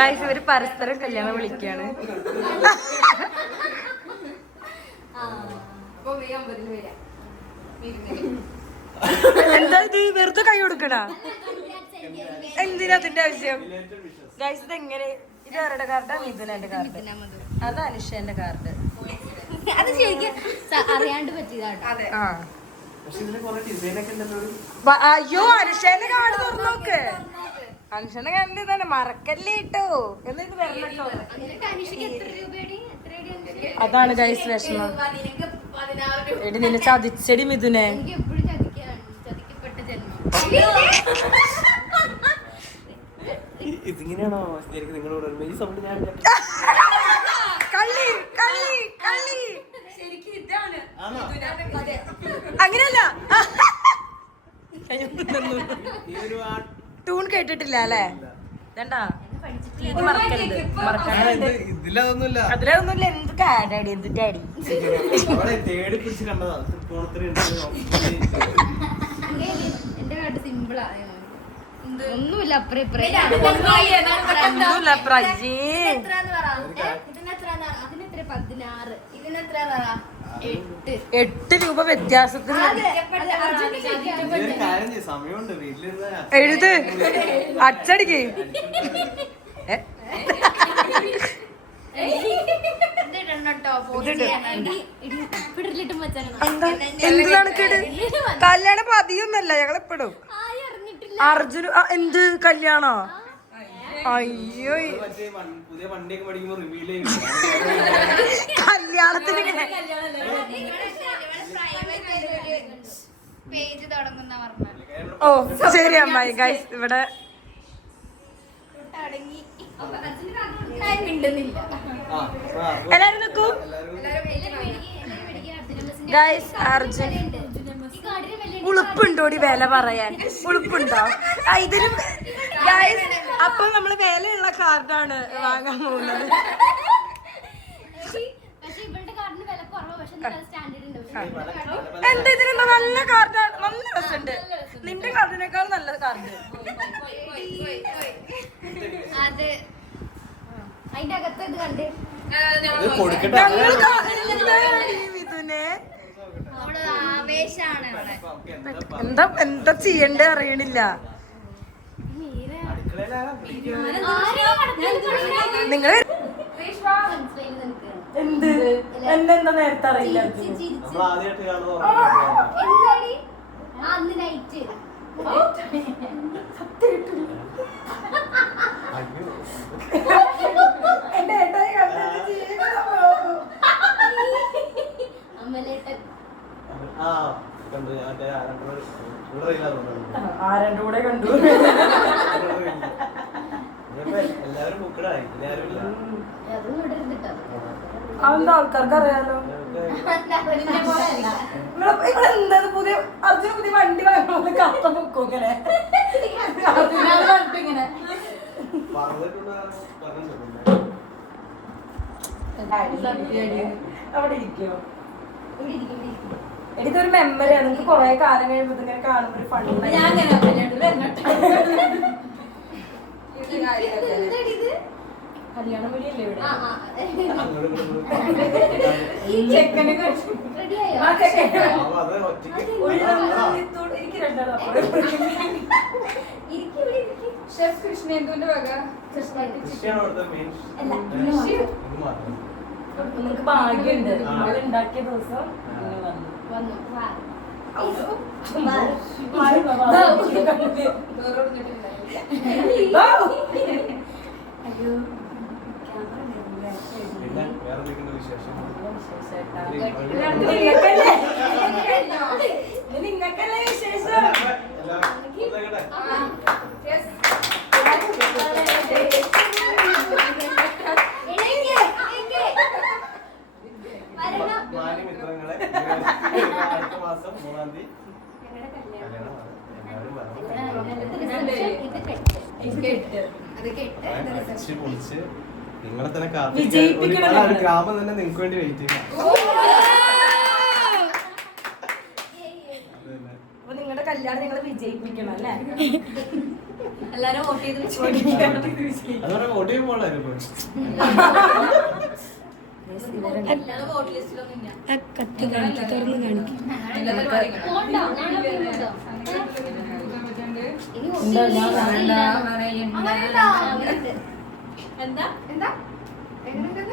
Guys ഇവര് പരസ്പരം കല്യാണം വിളിക്കാണ്. എന്താ ഇത് വെറുതെ കൈ കൊടുക്കണ? എന്തിനാ അതിന്റെ ആവശ്യം? ഗായ്സ് ഇത് എങ്ങനെ? ഇത് ആരുടെ കാർഡാ? മിഥുനന്റെ കാർഡ്. അത് അനുഷന്റെ കാർഡ്. അത് ശരിക്കും അറിയാണ്ട് പറ്റിയതാട്ടോ. അയ്യോ അനുഷന്റെ കാർഡ് തുറന്നു നോക്ക്. അനുഷന്റെ കാർഡ് തന്നെ മറക്കല്ലേ കേട്ടോ. എന്നിട്ട് വരണോ? അതാണ് ഗൈസ് വിഷമം. എടി നിന്നെ ചതിച്ചടി മിഥുനെ. ഇതിങ്ങനെയാണോ നിങ്ങളോട് ഈ സൗണ്ട്? ഞാൻ അങ്ങനെയല്ല, ട്യൂൺ കേട്ടിട്ടില്ല അല്ലേ? വേണ്ടാ അതിലൊന്നുമില്ല. എന്ത് കാഡാടി, എന്ത് ഡാഡി. എന്റെ കാർഡ് സിമ്പിളാ. ഒന്നുമില്ല അപ്പറേ ഒന്നുമില്ല പ്രജി. 8 രൂപ വ്യത്യാസത്തിന് എഴുത്, അച്ചടിക്ക്. എന്താണ് കേട്? കല്യാണം പതിയൊന്നല്ല ഞങ്ങളെപ്പോഴും. അർജുന എന്ത് കല്യാണോ? അയ്യോ കല്യാണത്തിന് ഓ ശരി അമ്മായി. ഗൈസ് ഇവിടെ എല്ലാരും നിൽക്കൂ. ഗൈസ് അർജുൻ ഉളുപ്പുണ്ടോടി വില പറയാൻ? ഉളുപ്പുണ്ടോ ഇതിനും? ഗൈസ് അപ്പൊ നമ്മള് വിലയുള്ള കാർഡാണ് വാങ്ങാൻ പോകുന്നത്. എന്താ ഇതിനെന്താ നല്ല കാർഡാണ്, നല്ല രസമുണ്ട്. നിന്റെ കാർഡിനേക്കാൾ നല്ല കാർഡ്. അതിന്റെ അകത്ത് ഇത് കണ്ട് മിഥുനെ ആവേശാണ്. എന്താ എന്താ ചെയ്യണ്ടേ അറിയണില്ല. നിങ്ങള് എന്ത് എന്നെന്താ നേരത്തെ അറിയില്ല? എന്റെ ഏട്ടായി ആരുടെ കൂടെ കണ്ടു? അതെന്താ ആൾക്കാർക്ക് അറിയാലോ. നിങ്ങളെന്താ പുതിയ അർജുന പുതിയ വണ്ടി വാങ്ങുന്നത് കത്ത വെക്കും ഇങ്ങനെ ഇങ്ങനെ അവിടെ ഇരിക്കോ? എനിക്കൊരു മെമ്മറിയാണ്. നിങ്ങൾക്ക് കൊറേ കാലം കഴിയുമ്പോ ഇങ്ങനെ കാണുമ്പോ ഒരു ഫണ്ട്. കല്യാണം വഴിയല്ലേ ഇവിടെ? ഷെഫ് കൃഷ്ണേന്ദുവിന്റെ വക നിങ്ങക്ക് ഭാഗ്യമുണ്ട്. നമ്മൾ ഉണ്ടാക്കിയ ദിവസം വന്നു. നിങ്ങൾക്കല്ലേ വിശേഷം? അടുത്ത മാസം 3-ാം തീയതി നിങ്ങളെ തന്നെ ഗ്രാമം തന്നെ നിങ്ങൾക്ക് വേണ്ടി വെയിറ്റ് ചെയ്യാം. നിങ്ങളുടെ കല്യാണം നിങ്ങൾ വിജയിപ്പിക്കണം അല്ലേ? എല്ലാരും വോട്ട് ചെയ്ത് അതുപോലെ വോട്ട് ചെയ്യുമ്പോഴായിരുന്നു എല്ലാരും വോട്ട് ലിസ്റ്റിലൊന്നും ഇല്ല. കത്തി കാണിക്കും, തുറന്ന് കാണിക്കും. പോണ്ടോ? ഞാനൊക്കെ പോണ്ടോ? ഇനി വോട്ട് എന്താ ചെയ്യില്ല. എന്താ അങ്ങനെയുണ്ട്. എന്താ എന്താ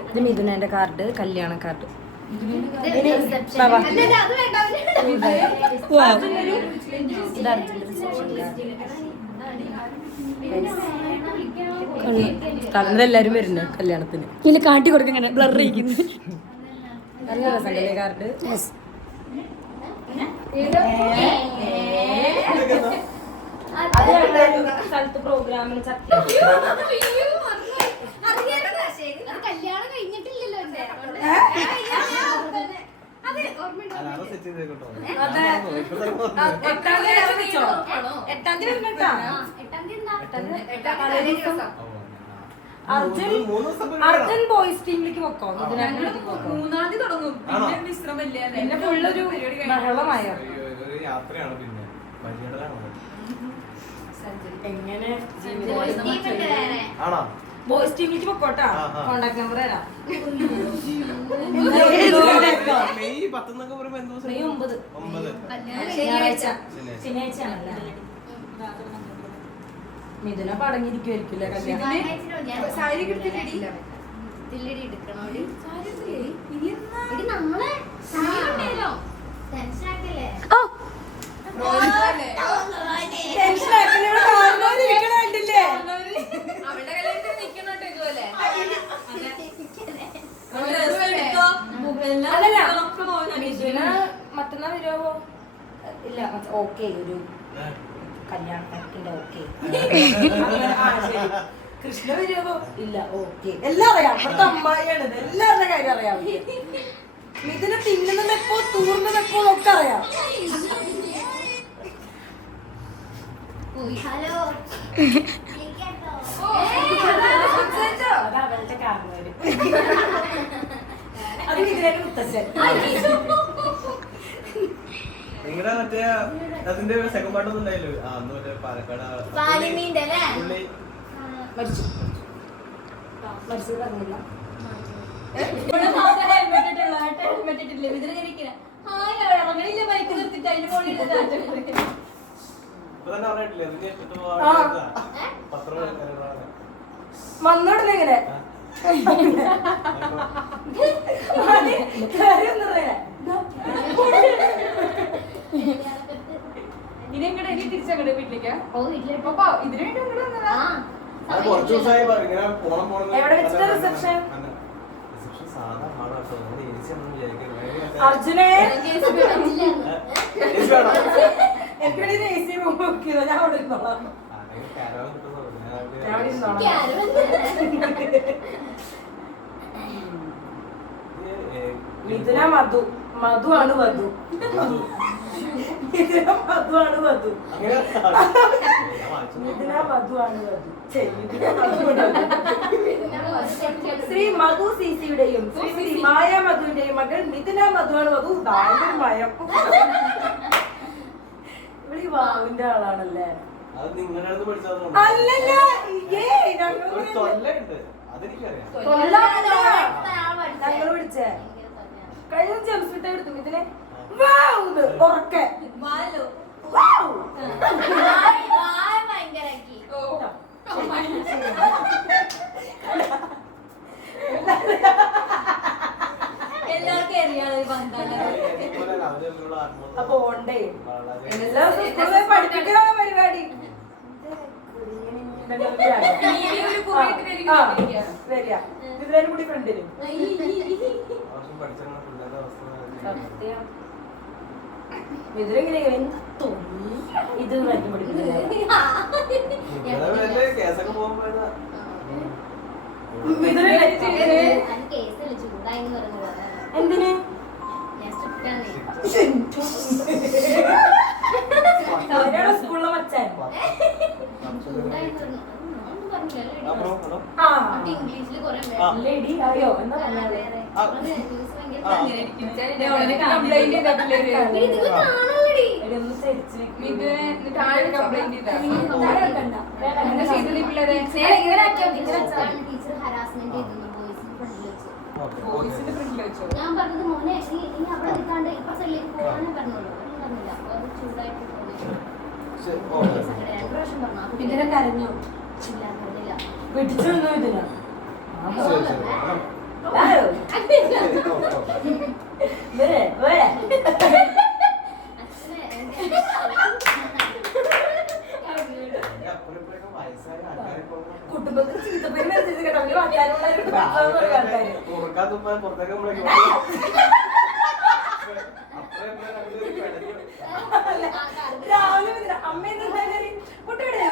ഇത് മിഥുനന്റെ കാർഡ്, കല്യാണ കാർഡ്. ഇത് reception. ബാബാ. അല്ല, ഇത് അത് വേണ്ട, അത് വേണ്ട. ഇത് അർജന്റ് റിസപ്ഷൻ കാർഡ്. എല്ലാരും വരുന്നുണ്ട് കല്യാണത്തിന്. ഇല്ല കാട്ടി കൊടുക്ക ഇങ്ങനെ ബ്ലർ ചെയ്യിക്കുന്നു. നല്ല രസമല്ലേ കാർഡ്? അത് സ്ഥലത്ത് പ്രോഗ്രാമിന് അത് കല്യാണം കഴിഞ്ഞിട്ടില്ലല്ലോ എന്റെ. അതെ, ഓർമ്മയുണ്ടോ? സെറ്റ് ചെയ്ത് കേട്ടോ. എട്ടാം തീയതി വെച്ചോ? എട്ടാം തീയതി വരണട്ടാ. എട്ടാം തീയതി എന്താ? അർജുൻ അർജുൻ ബോയ്സ് ടീമിലേക്ക് വെക്കോ? ഇതിനകത്ത് പിന്നെ ഫുള്ളൊരു ബഹളമായോ? ഒരു യാത്രയാണ് പിന്നെ പര്യടനാണ്. എങ്ങനെ Boys team ഉണ്ട് വേറെ. ആണോ? ബോയ്സ് ടീമിലേക്ക് വെക്കോട്ടാ. കോണ്ടാക്ട് നമ്പർ തരാം. മെയ് 10 എന്നൊക്കെ പറയുമ്പോ എന്ത് ദിവസം? മെയ് 9. 9. ശനിയാഴ്ച. ശനിയാഴ്ചയാണല്ലേ? മിഥുന പടങ്ങിയിരിക്കുമായിരിക്കില്ലേ കല്യാണം? സാരി തില്ലടി എടുക്കണോടി. എടി നാളെ സാരി ഉണ്ടല്ലോ. ടെൻഷൻ ആക്കല്ലേ? ടെൻഷൻ ആക്കല്ലേ? ഇവിടെ കാണുന്നവരിരിക്കണ കണ്ടില്ലേ? അവളുടെ കല്യാണത്തിന് നിക്കണോട്ടോ ഇതുപോലെ. അല്ലല്ല, മിഥുന മറ്റന്നാ വരുമോ? ഇല്ല, ഓക്കെ ഒരു കല്യാണത്തിന്റെ ഓക്കെ. കൃഷ്ണ വരുമോ? ഇല്ല, ഓക്കെ. എല്ലാം അറിയാം. അപ്പുറത്തെ അമ്മായിയാണ് ഇത്. എല്ലാവരുടെ കാര്യം അറിയാം. മിഥുന തിന്നുന്നതെപ്പോ തൂർന്നതെപ്പോ ഒക്കെ അറിയാം. ഹലോ. അത് അവളുടെ കാരണവര്. അത് മിഥുനയുടെ മുത്തശ്ശൻ. നിങ്ങളുടെ മറ്റേ അതിന്റെ സെക്കൻഡ് പാർട്ടൊന്നും ഉണ്ടായില്ലോ? അന്ന് മറ്റേ പാലക്കാട് പാലിമീന്റെ അല്ലേ? പുള്ളി മരിച്ചു. മരിച്ചത് പറഞ്ഞില്ല. ഇപ്പൊ തന്നെ പറഞ്ഞിട്ടില്ലേ നിന്നെ ഇട്ടിട്ട് പത്രം വന്നോടനെ എങ്ങനെ ഇതെങ്ങടെ ഇനി തിരിച്ചങ്ങടെ വീട്ടിലേക്കാ? ഓ വീട്ടിലേക്ക് അപ്പൊ ഇതിനു വേണ്ടി അങ്ങോട്ട് വന്നതാ? അത് കുറച്ച് ദിവസമായി ഇങ്ങനെ പോണം എവിടെ വെച്ചിട്ടാ റിസപ്ഷൻ? റിസപ്ഷൻ സാധാ ആളാട്ടോ. നമ്മൾ ഏസി ഒന്നും വിചാരിക്കരുത്. അർജുനെ ഏസി വേണോ? എനിക്ക് വേണ്ടി AC room book ചെയ്തോ, ഞാൻ അവിടെ ഇരുന്നോളാം. ആരെങ്കിലും കാരവാൻ കിട്ടുന്നുള്ളൂ. ഞാൻ അവിടെ ഇരുന്നോളാം. മിഥുന മധു. മധു ആണ് വധു. മിഥുന മധു ആണ് വധു. മിഥുന മധു ആണ് വധു. മിഥുന മധു ആണ് വധു. ശ്രീ മധു സിസിയുടെയും ശ്രീ മായ മധുവിന്റെയും മകൾ മിഥുന മധു ആണ് വധു. മയപ്പു ഇവിടെ വാവിന്റെ ആളാണല്ലേ? അത് നിങ്ങളുടെ അടുത്ത് പഠിച്ചത് അല്ലല്ല, തൊല്ലുണ്ട്. അതെനിക്കറിയാം. ഞങ്ങൾ വിളിച്ചേ കഴിഞ്ഞ ജംസ് ഫിറ്റ് എടുത്തു ഇതിനെ ഉറക്കെ എല്ലാവർക്കും അറിയാതെ അപ്പൊ ഓണ്ടേ എല്ലാ സ്കൂളിൽ പഠിപ്പിക്കുന്ന പരിപാടി വരിക ഇതിലും കൂടി ഫ്രണ്ടിലും സത്യം ഇതിലെങ്ങനെ ഇത് മറ്റും പഠിപ്പിക്കില്ല. കേസൊക്കെ പോകുമ്പോഴാ എന്തിന് സ്കൂളിലെ മച്ചാൻ ഇംഗ്ലീഷിൽ കുറെ ലേഡി അറിയോ എന്താ പറഞ്ഞത്? കംപ്ലൈന്റ് എടി ഒന്ന് മിഥുനെ എന്നിട്ട് ആരും കംപ്ലൈന്റ് ഇല്ല അങ്ങനെ ചെയ്തില്ല പിള്ളേരെ ടീച്ചർ ഹരാസ്മെന്റ് ചെയ്തിരുന്നു ബോയ്സിന്റെ ബോയ്സിന്റെ ഫ്രണ്ടിൽ വെച്ച് ഫ്രണ്ടിൽ വെച്ചോ ഞാൻ പറഞ്ഞത് മോനെ ഇനി അവിടെ നിൽക്കാണ്ട് ഇപ്പൊ സൈഡിലേക്ക് പോകാനേ പറഞ്ഞോളൂ പറഞ്ഞില്ല അത് ചൂടായിട്ട് തോന്നി രണ്ടു പ്രാവശ്യം പറഞ്ഞു അപ്പൊ ഇതിനെ കരഞ്ഞു ഇല്ല പറഞ്ഞില്ല പിടിച്ചു നിന്നു ഇതിനാ കുടുംബത്തിൽ ചീത്തപ്പേര് വരുന്നത് കേട്ടോ അവര് ആൾക്കാര് രാവിലെ അമ്മ കുട്ടിയുടെ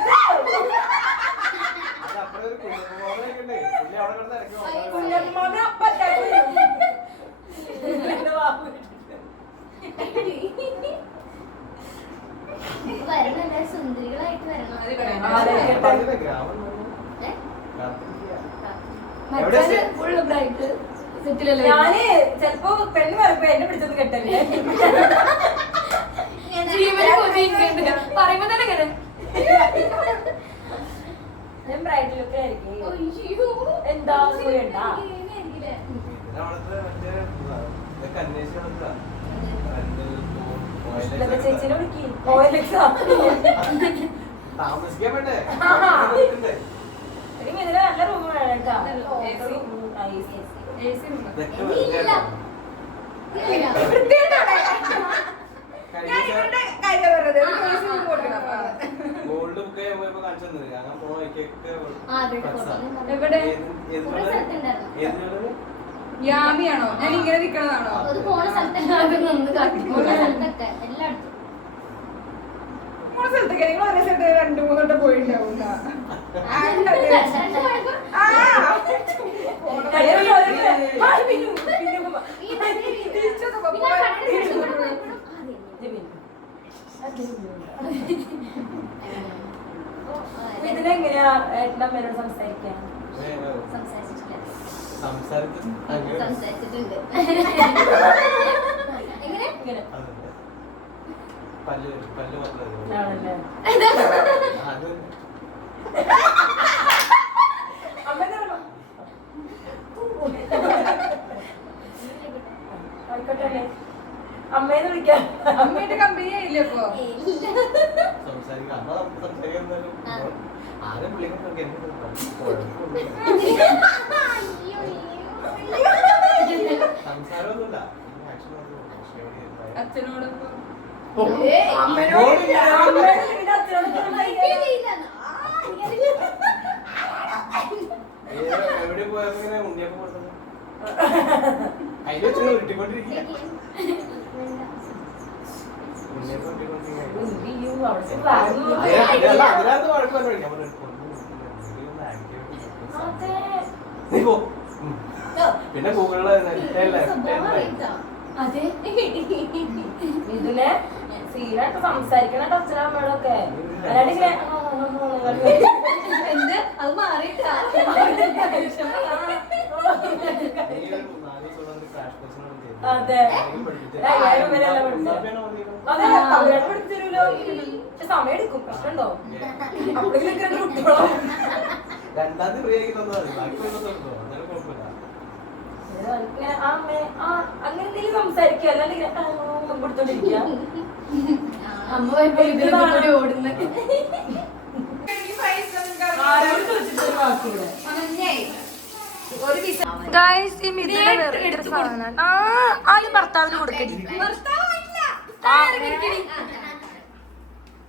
കുഞ്ഞമ്മ വരണം എല്ലാവരും സുന്ദരികളായിട്ട് വരണം ഫുള്ള് ബ്രൈറ്റ് സെറ്റിലല്ലേ ഞാന് ചെലപ്പോ പെണ്ണ് പറയുമ്പോ എന്നെ പിടിച്ചത് കെട്ടല്ലേ പറയുമ്പോ തന്നെ ഇങ്ങനെ ഞാൻ ബ്രൈഡിലൊക്കെ ആയിരിക്കും എന്താ ഉണ്ടാ ചേച്ചിനെ വിളിക്കും താമസിക്കാൻ വേണ്ടേ ഇതിന് നല്ല റൂം വേണം കേട്ടോ ഗോൾഡ് ബുക്ക് ചെയ്യാൻ പോയപ്പോ കാണിച്ചു തന്നെ അങ്ങനെ പോണ എവിടെ യാമിയാണോ ഞാൻ ഇങ്ങനെ നിക്കണതാണോ ഒരു പോണ സ്ഥലത്തൊക്കെ എല്ലായിടത്തും നമ്മളെ സ്ഥലത്തൊക്കെ നിങ്ങൾ ഒരേ സ്ഥലത്ത് 2-3 വട്ടം പോയിട്ടുണ്ടാവും ഇതിനെങ്ങനെയാ ഏട്ടൻ്റെ അമ്മേനോട് സംസാരിക്കാൻ സംസാരിച്ചിട്ടുണ്ട് എങ്ങനെ പല്ല് മാത്രമേ ആണല്ലേ അത് ആയിക്കോട്ടെ അമ്മേന്ന് വിളിക്കാം അമ്മയായിട്ട് കമ്പനി ആയില്ലേ ഇപ്പൊ സംസാരിക്കാം അമ്മ സംസാരിക്കാൻ ആരെ വിളിക്കാൻ സംസാരമൊന്നുമില്ല അച്ഛനോടൊപ്പം എവിടെ പോയപ്പോ ഇങ്ങനെ ഉണ്ണിയപ്പം കൊടുത്തത് അതിൽ വെച്ച് ഉരുട്ടിക്കൊണ്ടിരിക്കുക ഉണ്ണിയപ്പം അതിനകത്ത് കുഴപ്പമില്ല പിന്നെ ഗൂഗിളില് അതെ ഇതിനെ സീനായിട്ട് സംസാരിക്കണ അച്ഛനമ്മയോടൊക്കെ അല്ലാണ്ട് എന്ത് അത് മാറിയിട്ടാ അതെ 5000 വരെയല്ല പഠിച്ചത് അതെ അവരാണ് പഠിച്ചല്ലോ പക്ഷെ സമയം എടുക്കും പ്രശ്നമുണ്ടോ അപ്പോഴേക്കും കുട്ടികളോ രണ്ടാം തീയതി ഫ്രീ ആക്കി തന്നാൽ ബാക്കി കുഴപ്പമില്ല അങ്ങനെ എന്തെങ്കിലും സംസാരിക്കുക അല്ലാണ്ട് കൊടുത്തോണ്ടിരിക്കുക അമ്മ വരുമ്പോ ഓടുന്ന ആദ്യം ഭർത്താവിന് കൊടുക്കടി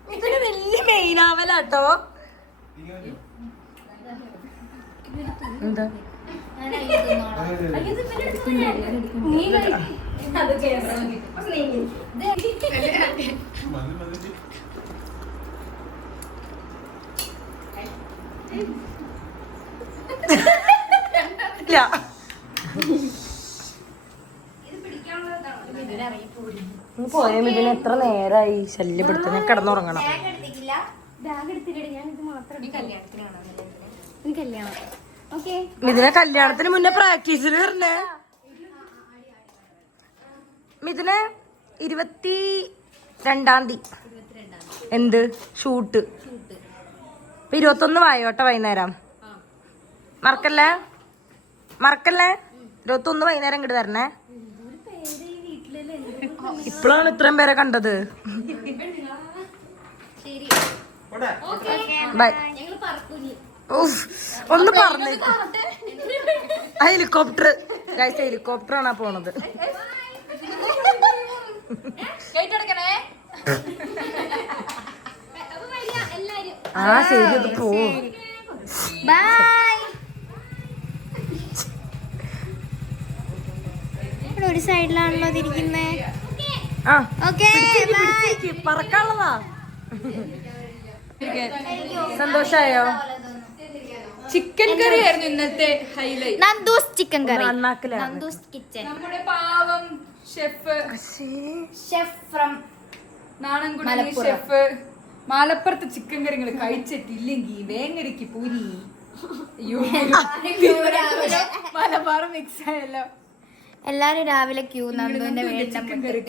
ഇതിന് വലിയ മെയിനാവലാട്ടോ എന്താ പോയ ഇതിന് എത്ര നേരായി ശല്യപ്പെടുത്തുന്ന കിടന്നുറങ്ങണം മിഥുനെ കല്യാണത്തിന് മുന്നേ പ്രാക്ടീസിൽ വരണേ മിഥുനെ 2-ാം തീയതി. 22-ാം എന്ത് ഷൂട്ട്? ഷൂട്ട്. ഇപ്പൊ 21 വായോട്ടെ വൈകുന്നേരം. മറക്കല്ലേ 21 വൈകുന്നേരം ഇങ്ങോട്ട് വരണേ. ഒരു പേര് ഈ വീട്ടിലല്ലേ. ഇപ്പോഴാണ് ഇത്രയും പേരെ കണ്ടത്. ശരി പോട്ടെ. ബൈ. ഞങ്ങള് പറക്കൂലി. ഒന്ന് പറഞ്ഞു ഹെലികോപ്റ്റർ ഹെലികോപ്റ്റർ ആണാ പോണത്. അപ്പൊ വരിക എല്ലാരും. ആ ശരി അത് പോ. ബൈ. ഒരു സൈഡിലാണല്ലോ തിരിക്കുന്നേ. ആ ഓക്കേ പറക്കാനുള്ളതാ. സന്തോഷായോ? ചിക്കൻ കറി ആയിരുന്നു ഇന്നത്തെ ഹൈലൈറ്റ്. Nandus chicken curry. അണ്ണാക്കിലാണ് നന്ദൂസ് കിച്ചൻ. നമ്മുടെ പാവം chef chef from Nanankudi Malappuram. Chef മലപ്പുറത്തെ ചിക്കൻ കറി നിങ്ങൾ കഴിച്ചിട്ടില്ലെങ്കിൽ വേങ്ങടിക്ക് പൂരി. അയ്യോ മലബാർ മിക്സ് ആയല്ലോ. എല്ലാരും രാവിലെ ക്യൂ നന്ദുവിന്റെ ചിക്കൻ കറി